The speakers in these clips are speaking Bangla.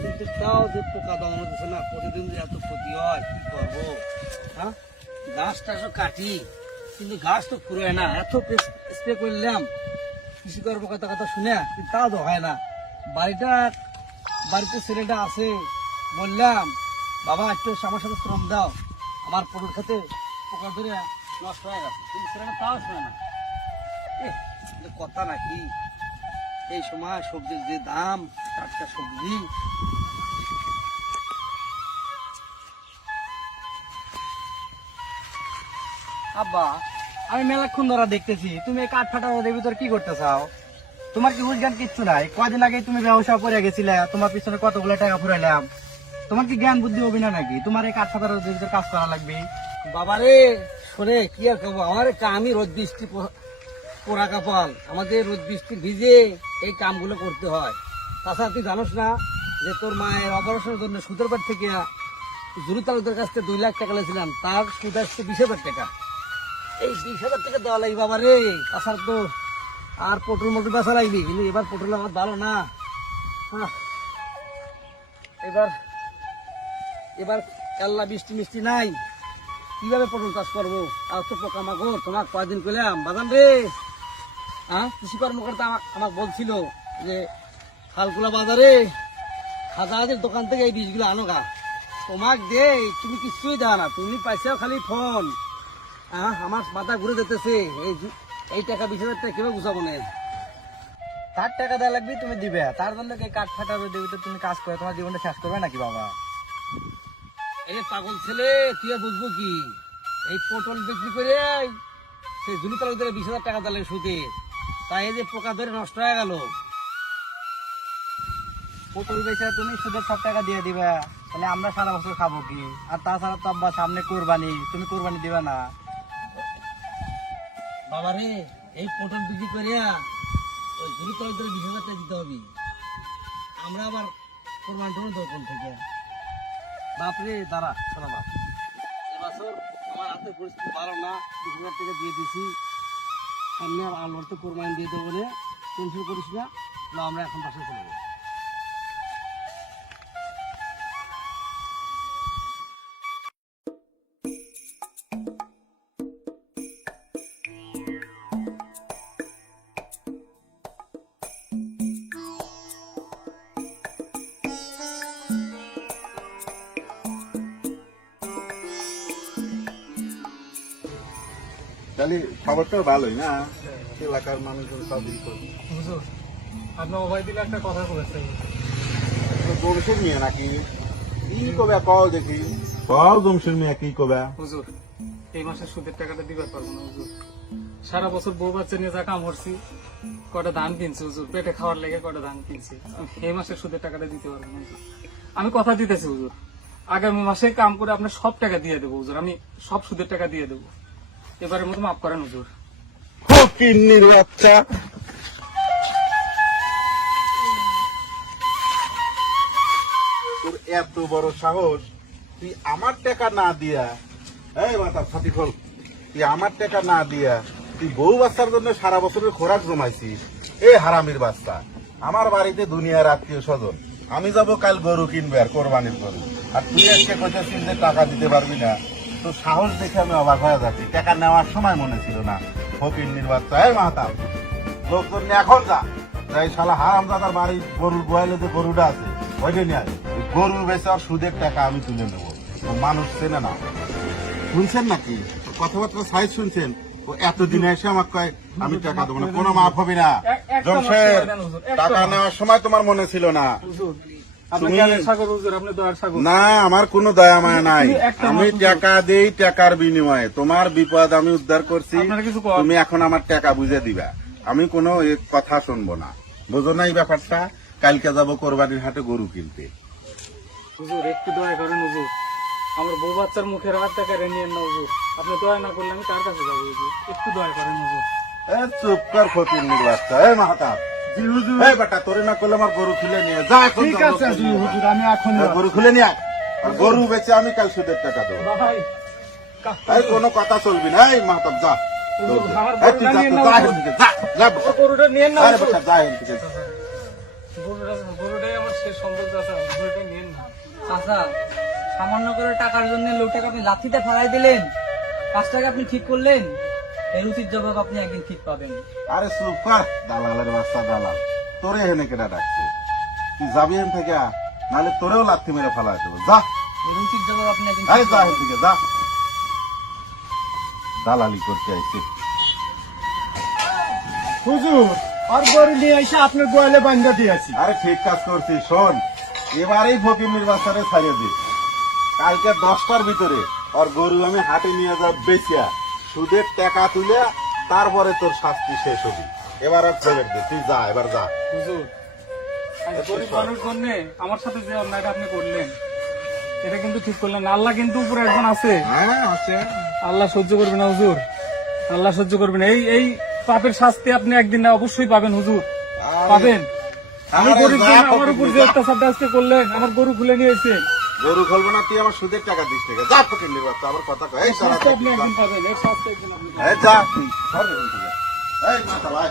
কিন্তু তাও যে পোকা দমানো দিচ্ছে না, প্রতিদিন যে এত ক্ষতি হয় কি করবো। হ্যাঁ, গাছ টাছও কাটি কিন্তু গাছ তো পুরোয় না, এত স্প্রে করলাম কৃষি করবো কথা কথা শুনে কিন্তু তাও তো হয় না। বাড়িতে ছেলেটা আছে, বললাম বাবা একটু আমার সাথে শ্রম দাও, আমার পটল খেতে পোকা ধরে নষ্ট হয়ে গেছে, কিন্তু ছেলেটা তাও শোনে না। কথা নাকি, এই সময় সবজির যে দাম, টাটকা সবজি। আব্বা, আমি মেলাক্ষণ ধরা দেখতেছি তুমি এই কাঠ ফাটা রোদের ভিতর কি করতে চাও? তোমার কি জ্ঞান কিচ্ছু নাই? কয়দিন আগে তুমি ব্যবসা করে গেছিলে, তোমার পিছনে কতগুলো টাকা ফুরাইলাম। তোমার কি জ্ঞান বুদ্ধি হবি না নাকি? তোমার এই কাঠ ফাটা রোদের ভিতর কাজ করা লাগবে। বাবারে শোনে কি আর করবো, আমার আমি রোদ বৃষ্টি পোড়া কপাল, আমাদের রোদ বৃষ্টি ভিজে এই কামগুলো করতে হয়। তাছাড়া তুই জানোস না যে তোর মায়ের অপারেশনের জন্য সুদের বাড়ি থেকে জুরু তালুকদার কাছ থেকে 2 লাখ টাকা লেছিলাম, তার সুদ আসছে 20,000 টাকা। এই 20,000 টাকা দেওয়া লাগবে বাবা রে। তাছাড়া তো আর পটল মটল বেচা লাগবে, কিন্তু এবার পটল আমার ভালো না। এবার কাল্লা বৃষ্টি মিষ্টি নাই, কিভাবে পটল চাষ করবো? আর তো পোকামাকড়, তোমার কয়দিন করলাম বাদাম রে। কৃষি কর্মকর্তা আমাকে বলছিল যে খালকুলা বাজারে খাজাদের দোকান থেকে এই বীজগুলো আনো গা, তোমাক দে, তুমি কিছুই দাও না, তুমি পাইছাও খালি ফোন। আমার মাথা ঘুরে যেতেছে, এই টাকা 20,000 টাকা কিভাবে গুছাবো না? তার টাকা দেওয়া লাগবে, তুমি দিবে, তার জন্য কাঠ ফাটা রোদে তুমি কাজ করে তোমার জীবনটা শেষ করবে নাকি বাবা? এই পাগল ছেলে, তুই বুঝবো কি? এই পটল বিক্রি করে সেই জুলু তালুকদারে 20,000 টাকা দিলে সুদে, তাই এই যে পোকা ধরে নষ্ট হয়ে গেল। পটল বেচে তুমি সুদের সব টাকা দিয়ে দিবে, তাহলে আমরা সারা বছর খাবো কি? আর তাছাড়া তো আব্বা সামনে কোরবানি, তুমি কোরবানি দিবে না। বাবারে এই পটল বিক্রি করিয়া ওই জুলু তালুকদারে 20,000 টাকা দিতে হবে, আমরা আবার কোরবানি দেবো দোকান থেকে। বাপরে দাঁড়া শোনা বাপ, এবছর আমার হাতে পরিস্থিতি ভালো না, 20,000 টাকা দিয়ে দিছি, সামনে আল্লাহর তো কোরবানি দিয়ে দেবো না, টেনশন করিস না, আমরা এখন বাসায় চলে যাবো। তাহলে খবরটাও ভালোই না, এলাকার মানুষজন সব আপনার মোবাইল দিলে একটা কথা বলেছে জমশের মেয়ে নাকি কি কবে কও দেখি, কও জমশের মেয়ে কি কবে? হুজুর এই মাসের সুদের টাকাটা দিবার পারবো না হুজুর, সারা বছর বউ বাচ্চা নিয়ে যা কাম করছি, কটা ধান কিনছি হুজুর, পেটে খাওয়ার লেগে কটা ধান কিনছি, এই মাসের সুদের টাকাটা দিতে পারবো না হুজুর। আমি কথা দিতেছি হুজুর, আগামী মাসে কাম করে আপনার সব টাকা দিয়ে দেবো হুজুর, আমি সব সুদের টাকা দিয়ে দেবো, এবারের মতো মাফ করেন হুজুর। ফকিন্নির বাচ্চা, তোর এত বড় সাহস, তুই আমার টাকা না দিয়া, এই মাথা ছাতি খোল, তুই আমার টাকা না দিয়া তুই বউ বাচ্চার জন্য সারা বছরের খোরাক জমাইছিস। এই হারামির বাচ্চা, আমার বাড়িতে দুনিয়ার আত্মীয় স্বজন, আমি যাব কাল গরু কিনবে আর কোরবানির গরু, আর তুই আজকে কইতেছিস যে টাকা দিতে পারবি না। তো সাহস দেখে আমি অবাক হয়ে যাচ্ছি, টাকা নেওয়ার সময় মনে ছিল না। ফকিন্নির বাচ্চা, এই মাথা লোকজন এখন যা যাই, শালা হারামজাদার বাড়ি গরুর গোয়ালে যে গরুটা আছে ওইটা নিয়ে আসে, গরুর বেচে আর সুদের টাকা আমি তুলে নেবো। মানুষ চেনে না, শুনছেন নাকি কথাবার্তা সাইজ শুনছেন? ও এতদিন এসে আমাকে কয় আমি টাকা দেবো না, কোনো মাফ হবে না। জমশের টাকা নেওয়ার সময় তোমার মনে ছিল না, আপনি তুমি- জ্ঞানের সাগর হুজুর, আপনি দয়ার সাগর। না, আমার কোনো দয়া মায়া নাই। শুধু একটা আমি মাত্র টাকা দেই টাকার বিনিময়ে। তোমার বিপদ আমি উদ্ধার করছি, আপনারা কিছু কর। তুমি এখন আমার টাকা বুঝে দিবা। আমি কোনো এ কথা শুনবো না। বুঝো না এই ব্যাপারটা? কালকে যাবো কোরবানির হাটে গরু কিনতে। হুজুর একটু দয়া করেন হুজুর, আমার বউ বাচ্চার মুখের হাতটা কেড়ে নিয়েন না হুজুর। আপনি দয়া না করলে আমি কার কাছে যাবো হুজুর? একটু দয়া করেন হুজুর। এ চুপ কর ফকিন্নির বাচ্চা। এ মাহাতাব, জি হুজুর। এই বেটা তোরে না করলে আমার গরু খুলে নিয়ে যা এখন। ঠিক যা, আছে লোক জি নিয়ে যা। হুজুর, আমি এখন এ, গরু খুলে নিয়ে আয়। আর গরু বেচে আমি কাল সুদের টাকা দেবো। ভাই এই কোনো কথা চলবি না। এই মাহাতাব যা। হুজুর, আমার এই তুই গরুটা যা, নিয়ে তুই নাও যা হুজুর। এখান থেকে, যা, যা বেটা। গরুটা নিয়ে না আরে হুজুর। বেটা যা এখান থেকে। গরুটাই আমার শেষ সম্পদ চাচা, গরুটা নিয়েন না। চাচা, সামান্য করে টাকার জন্য লোকটাকে আপনি লাথিতে ফালাই দিলেন, কাজটাকে আপনি ঠিক করলেন, এর উচিত জবাব আপনি একদিন ঠিক পাবেন। আরে চুপ কর দালালের বাচ্চা দালাল। তোরে এখানে কেটা ডাকছে? তুই যাবি এখান থেকে, নাহলে তোরেও লাথি মেরে ফেলা দেবো। যা, এর উচিত জবাব আপনি একদিন এই ঠিক যা পাবেন। এখান থেকে যা। দালালি করতে আইছে। হুজুর, আর গরু নিয়ে এসে আপনার গোয়ালে বান্ধা দিয়েছি। আরে ঠিক কাজ করছিস। শোন, এবারেই ফকির বাচ্চারে ছাড়িয়ে দিই। কালকে 10টার ভিতরে আর গরু আমি হাটে নিয়ে যাব বেচিয়া, সুদের টাকা তুলে তারপরে তোর শাস্তি শেষ হবি। এবার আর ছেড়ে দে, তুই যা, এবার যা। হুজুর, আজ গরিব মানুষ জন্য আমার সাথে যে অন্যায়টা আপনি করলেন, এটা কিন্তু ঠিক করলেন না। আল্লাহ কিন্তু উপরে একজন আছে, হ্যাঁ আছে। আল্লাহ সহ্য করবে না হুজুর, আল্লাহ সহ্য করবে না। এই পাপের শাস্তি আপনি একদিন না অবশ্যই পাবেন হুজুর, পাবেন। আমি আরে গরিব যা জন্য আমার ফকির উপর যে যা। অত্যাচারটা আজকে করলেন, আমার গরু খুলে নিয়েছে, গরু খুলবো না, তুই আমার সুদের টাকা দিস থেকে। যা ফকির বাচ্চা, আমার কথা কয়। এই সারা শাস্তি আপনি একদিন পাবেন, এর শাস্তি একদিন আপনি পাবেন। এই যা তুই, সর এখান থেকে। এই মাথা ভাই।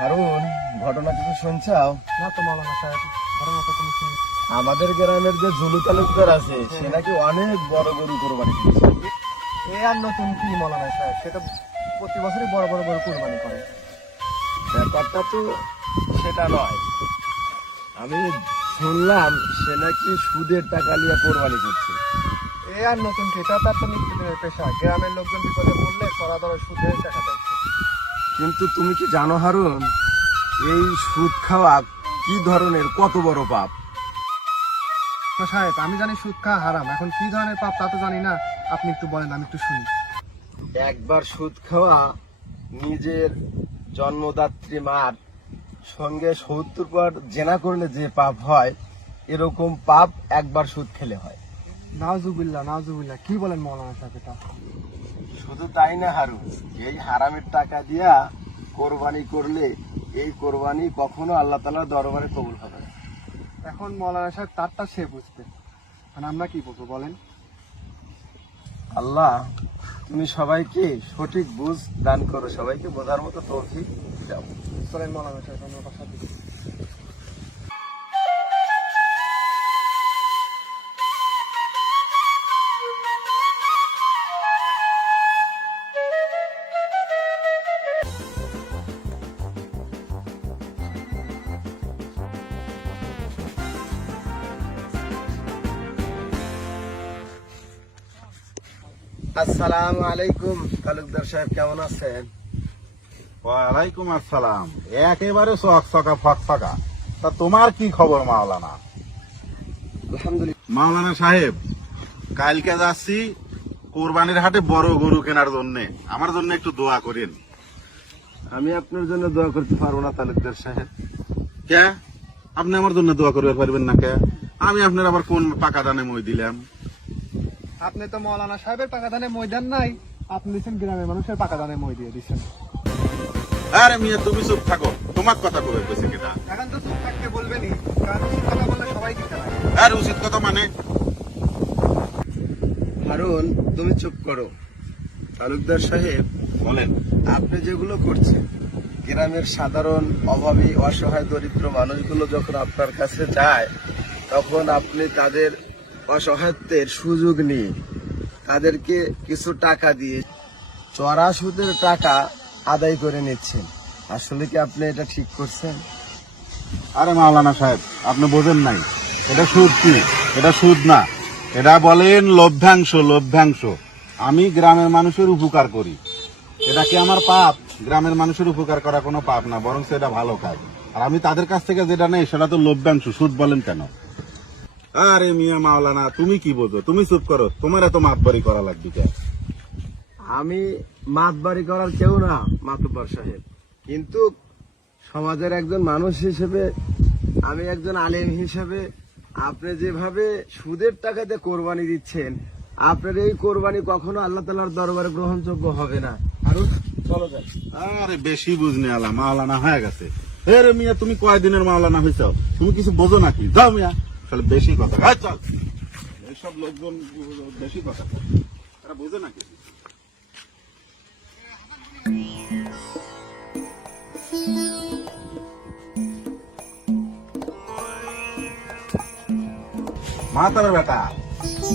হারুন, ঘটনা কিছু শুনছাও? না তো মাওলানা সাহেব, ঘটনা তো কোনো শুনি। আমাদের গ্রামের যে ঝুলু তালুকদার আছে সে নাকি অনেক বড় গরু কোরবানি দিয়েছে। এ আর নতুন কি মাওলানা সাহেব, সে তো প্রতি বছরই বড় বড় গরু কোরবানি করে। ব্যাপারটা তো সেটা নয়, আমি শুনলাম সে নাকি সুদের টাকা নিয়ে কোরবানি করছে। এ আর নতুন কি, এটা তার তো নিত্যদিনের পেশা। গ্রামের লোকজন বিপদে পড়লে সরা ধরে সুদে টাকা দেয়। কিন্তু তুমি কি জানো হারুন, এই সুদ খাওয়া কি ধরনের কত বড় পাপ? সাহেব, আমি জানি সুদ খাওয়া হারাম, এখন কি ধরনের পাপ তা তো জানি না। আপনি একটু বলেন, আমি একটু শুনি। একবার সুদ খাওয়া নিজের জন্মদাত্রী মার সঙ্গে 70 বার জেনা করলে যে পাপ হয়, এরকম পাপ একবার সুদ খেলে হয়। নাউজুবিল্লাহ নাউজুবিল্লাহ, কি বলেন মাওলানা সাহেব এটা? শুধু তাই না হারুন, এই হারামের টাকা দিয়া কোরবানি করলে এই কোরবানি কখনো আল্লাহ তাআলার দরবারে কবুল হবে না। এখন মাওলানা সাহেব তারটা সে বুঝবে, আমরা কি বলবো বলেন? আল্লাহ তুমি সবাইকে সঠিক বুঝ দান করো, সবাইকে বোঝার মতো তৌফিক দাও। চলেন মাওলানা সাহেব, আমরা কথা দিই। আসসালামু আলাইকুম তালুকদার সাহেব, কেমন আছেন? ওয়ালাইকুম আসসালাম। একেবারে চকচকা ফকফকা। তা তোমার কি খবর মাওলানা? আলহামদুলিল্লাহ। মাওলানা সাহেব, কালকে যাচ্ছি কোরবানির হাটে বড় গরু কেনার জন্য। আমার জন্য একটু দোয়া করেন। আমি আপনার জন্য দোয়া করতে পারবো না তালুকদার সাহেব। কে? আপনি আমার জন্য দোয়া করতে পারবেন না কে? আমি আপনার আবার কোন পাকা দানে মই দিলাম? আপনি তো মাওলানা সাহেবের পাকা ধানে ময়দান নাই, আপনি দিচ্ছেন গ্রামের মানুষের পাকা ধানে মই দিয়ে দিচ্ছেন। আরে মিয়া তুমি চুপ থাকো, তোমার কথা কবে কইছে কিনা? এখন তো চুপ থাকতে বলবেনই, কারণ উচিত কথা বললে সবাই দিতে লাগে। আর উচিত কথা মানে? হারুন, তুমি চুপ করো। তালুকদার সাহেব, বলেন। আপনি যেগুলো করছেন, গ্রামের সাধারণ অভাবী অসহায় দরিদ্র মানুষগুলো যখন আপনার কাছে যায়, তখন আপনি তাদের অসহায়ত্বের সুযোগ নিয়ে তাদেরকে কিছু টাকা দিয়ে চড়া সুদের টাকা আদায় করে নিচ্ছেন। আসলে কি আপনি এটা ঠিক করছেন? আরে মাওলানা সাহেব, আপনি বোঝেন নাই, এটা সুদ কি? এটা সুদ না, এটা বলেন লভ্যাংশ। লভ্যাংশ। আমি গ্রামের মানুষের উপকার করি, এটা কি আমার পাপ? গ্রামের মানুষের উপকার করা কোনো পাপ না, বরং এটা ভালো কাজ। আর আমি তাদের কাছ থেকে যেটা নেই সেটা তো লভ্যাংশ। সুদ বলেন কেন? আরে মিয়া মাওলানা, তুমি কি বোঝো? তুমি চুপ করো, তোমার এত মাতবাড়ি করা লাগবে কেন? আমি মাতবাড়ি করার কেউ না মাতব্বর সাহেব, কিন্তু সমাজের একজন মানুষ হিসেবে, আমি একজন আলেম হিসেবে, আপনি যেভাবে সুদের টাকাতে কোরবানি দিচ্ছেন, আপনার এই কোরবানি কখনো আল্লাহ তাআলার দরবারে গ্রহণযোগ্য হবে না। আর চলো যাই। আরে বেশি বুঝনি আলা, মাওলানা হয়ে গেছে। রে মিয়া, তুমি কয়দিনের মাওলানা হয়েছ? তুমি কিছু বোঝো নাকি? যাও মিয়া, তাহলে বেশি কথা। হ্যাঁ চল, এইসব লোকজন বেশি কথা এরা বোঝে নাকি? মাতার বেটা,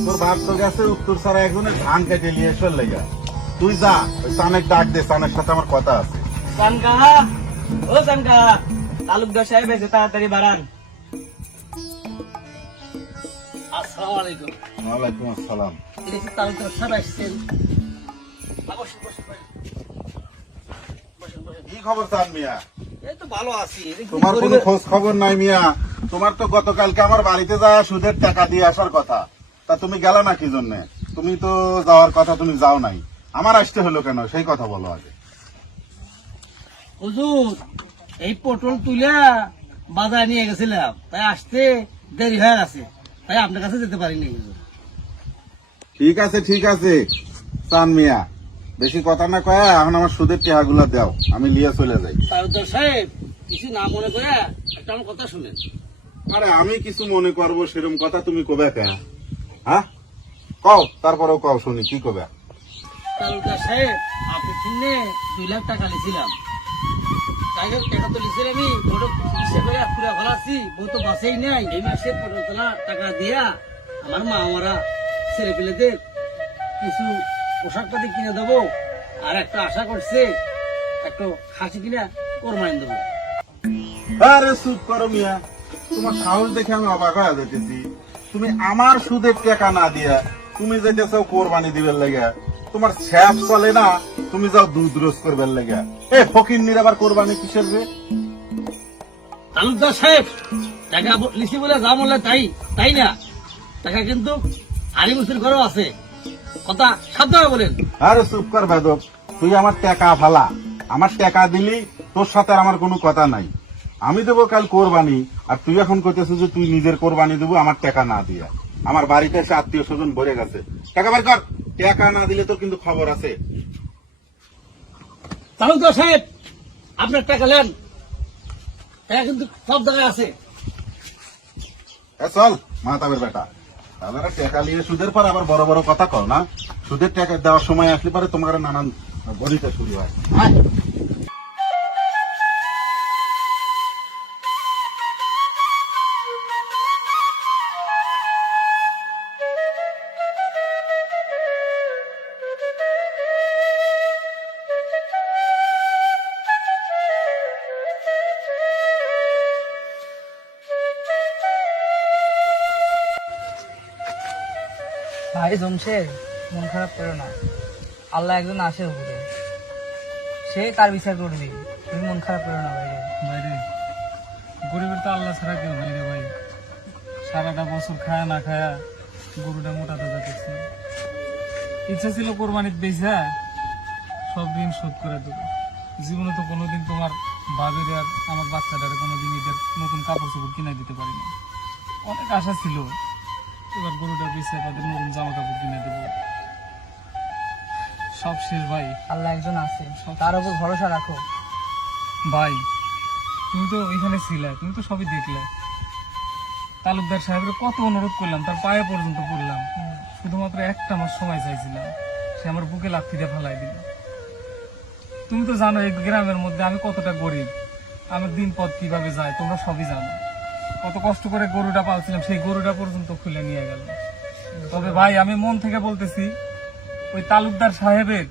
তোর বাপ তো গেছে উত্তর ছাড়া একজনের ধান কেটে নিয়ে চলে গা। তুই যা, ওই চানের ডাক দে, চানের সাথে আমার কথা আছে। সানকা, ও সানকা, তালুকদার সাহেব এসে তাড়াতাড়ি বাড়ান। আসসালামু আলাইকুম। ওয়ালাইকুম আসসালাম। এটা কি তালুকদার সাহেব আসছেন? বসেন, বসেন, বসেন। বসেন, বসেন। কি খবর চান মিয়া? এই তো ভালো আছি। এটা কি তোমার কোনো গরিবের- খোঁজ খবর নাই মিয়া। তোমার তো গতকালকে আমার বাড়িতে যাওয়া সুদের টাকা দিয়ে আসার কথা, তা তুমি গেল না কি জন্য? তুমি তো যাওয়ার কথা, তুমি যাও নাই। আমার আসতে হলো কেন সেই কথা বলো আগে। হুজুর, এই পটল তুলে বাজারে নিয়ে গেছিলাম, তাই আসতে দেরি হয়ে গেছে, তাই আপনার কাছে যেতে পারিনি হুজুর। ঠিক আছে ঠিক আছে চান মিয়া, বেশি কথা না কয়া এখন আমার সুদের টাকাগুলো দাও, আমি লিয়ে চলে যাই। তালুকদার সাহেব, কিছু না মনে করে একটা আমার কথা শুনেন। আরে আমি কিছু মনে করবো সেরকম কথা তুমি কবে কেন? হ্যাঁ কও, তারপরেও কও শুনি কি কবে। তালুকদার সাহেব, আপনি কিনে 2 লাখ টাকা লিছিলাম। তাই হোক, টাকা তো লিছিল, আমি বড় চিকিৎসা করে পুরা ভালো আছি, বউ তো বাসেই নাই। এই মাসে পটল তোলা টাকা দিয়া আমার মা আমারা ছেলে পেলেদের কিছু পোশাক পাতি কিনে দেবো, আর একটা আশা করছে একটু খাসি কিনা কোরবানি দেবো। আরে চুপ করো মিয়া, তোমার সাহস দেখে আমি অবাক হয়ে যেতেছি। তুমি আমার সুদের টাকা না দিয়া তুমি যেতেছ কোরবানি দিবেন লেগে। তোমার স্যাপ চলে না, তুমি যাও দুধ রোজ করবেন লেগে। এ ফকির নির আবার কোরবানি কিসের রে? তালুকদার সাহেব, টাকা লিখি বলে যা বললে তাই তাই না, টাকা কিন্তু আড়ি বছর ঘরও আছে, কথা সাবধানে বলেন। আরে চুপ কর বেদক, তুই আমার টাকা ফালা। আমার টাকা দিলি, তোর সাথে আর আমার কোনো কথা নাই। আমি দেবো কাল কোরবানি, আর তুই এখন কইতেছিস যে তুই নিজের কোরবানি দেবো আমার টাকা না দিয়া। আমার বাড়িতে এসে আত্মীয় স্বজন ভরে গেছে, টাকা বের কর। টাকা না দিলে তোর কিন্তু খবর আছে। তালুকদার সাহেব, আপনার টাকা নেন, টাকা কিন্তু সব জায়গায় আছে। এ চল মাতাবের বেটা, তাহলে টাকা নিয়ে সুদের পর আবার বড় বড় কথা কও না। সুদের টাকা দেওয়ার সময় আসলে পরে তোমার নানান গণিতে শুরু হয়। আয়। ভাই জমশেদ, মন খারাপ করো না, আল্লাহ একজন আসে উপরে, সে তার বিচার করবে, তুমি মন খারাপ করো না ভাই। বাইরে গরিবের তো আল্লাহ ছাড়া কেউ নাই রে ভাই। সারাটা বছর খায়া না খায়া গরুটা মোটা তাজা করছে। ইচ্ছা ছিল কোরবানির বেচা সব ঋণ শোধ করে দেবো। জীবনে তো কোনোদিন তোমার ভাবির আর আমার বাচ্চাটারে কোনোদিন ঈদের নতুন কাপড় চোপড় কিনে দিতে পারিনি। অনেক আশা ছিল এবার গরুটা বেচে তাদের নতুন জামা কাপড় কিনে দেবো। সব শেষ ভাই। আল্লাহ একজন আছে, তার উপর ভরসা রাখো। ভাই তুমি তো ওইখানে ছিলে, তুমি তো সবই দেখলে। তালুকদার সাহেবের কত অনুরোধ করলাম, তার পায়ে পর্যন্ত পড়লাম, শুধুমাত্র একটা মাস সময় চাইছিলাম, সে আমার বুকে লাথি দিয়ে ফালাই দিল। তুমি তো জানো এই গ্রামের মধ্যে আমি কতটা গরিব, আমার দিন পথ কিভাবে যায় তোমরা সবই জানো। কত কষ্ট করে গরুটা পালছিলাম, সেই গরুটা পর্যন্ত খুলে নিয়ে গেল। তবে ভাই আমি মন থেকে বলতেছি, ওই তালুকদার সাহেবের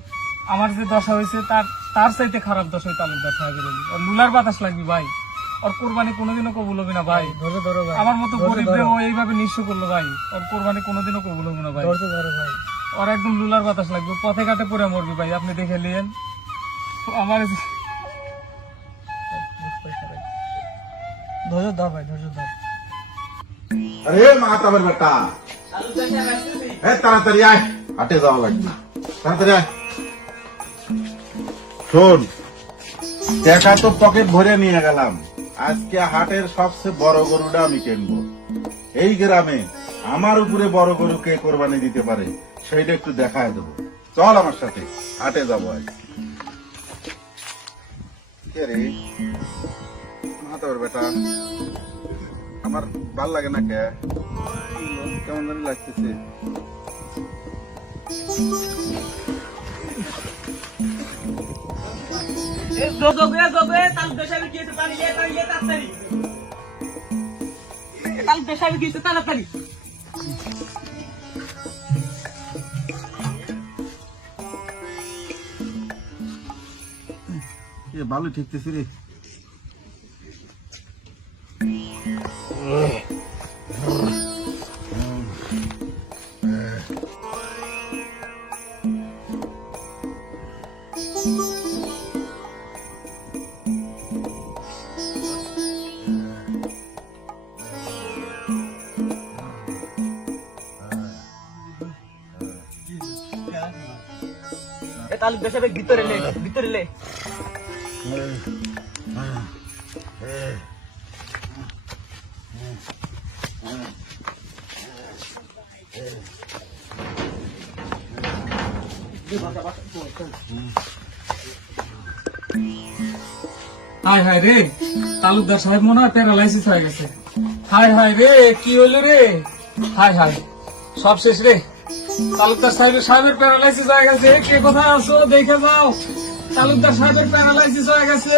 আমার যে দশা হয়েছে তার তার চাইতে খারাপ দশ ওই তালুকদার সাহেবের হলো। ওর লুলার বাতাস লাগবে ভাই, ওর কোরবানি কোনোদিনও কবুল হবে না ভাই। ধৈর্য ধরো ভাই, আমার মতো গরিবদের ও এইভাবে নিঃস্ব করলো ভাই, ওর কোরবানি কোনোদিনও কবুল হবে না ভাই। ধৈর্য ধরো ভাই। ওর একদম লুলার বাতাস লাগবে, পথে ঘাটে পড়ে মরবি ভাই, আপনি দেখে নিয়েন। আমার ধৈর্য ধর ভাই, ধৈর্য ধর। আরে মাতাবের বেটা, তাড়াতাড়ি আয়, হাটে যাওয়া লাগবে, তাড়াতাড়ি আয়। শোন, টাকা তো পকেট ভরে নিয়ে গেলাম, আজকে হাটের সবচেয়ে বড় গরুটা আমি কিনবো। এই গ্রামে আমার উপরে বড় গরু কে কোরবানি দিতে পারে সেইটা একটু দেখায় দেবো। চল আমার সাথে, হাটে যাবো আজ। কে রে মাতাবের বেটা, আমার ভাল লাগে না, কে কেমন জানি লাগতেছে। তালুকদার সাহেবের কি হয়েছে? তালুকদার সাহেবের কি হয়েছে? তাড়াতাড়ি। ভালো ঠিকতেছি রে। তালুকদার সাহেবের ভিতরে লে, ভিতরে লে। হায় হায় রে, তালুকদার সাহেব মনে হয় প্যারালাইসিস হয়ে গেছে। হায় হায় রে, কি হলো রে? হায় হায়, সব শেষ রে। তালুকদার সাহেবের প্যারালাইসিস হয়ে গেছে। কে কোথায় আছো দেখে যাও, তালুকদার সাহেবের প্যারালাইসিস হয়ে গেছে।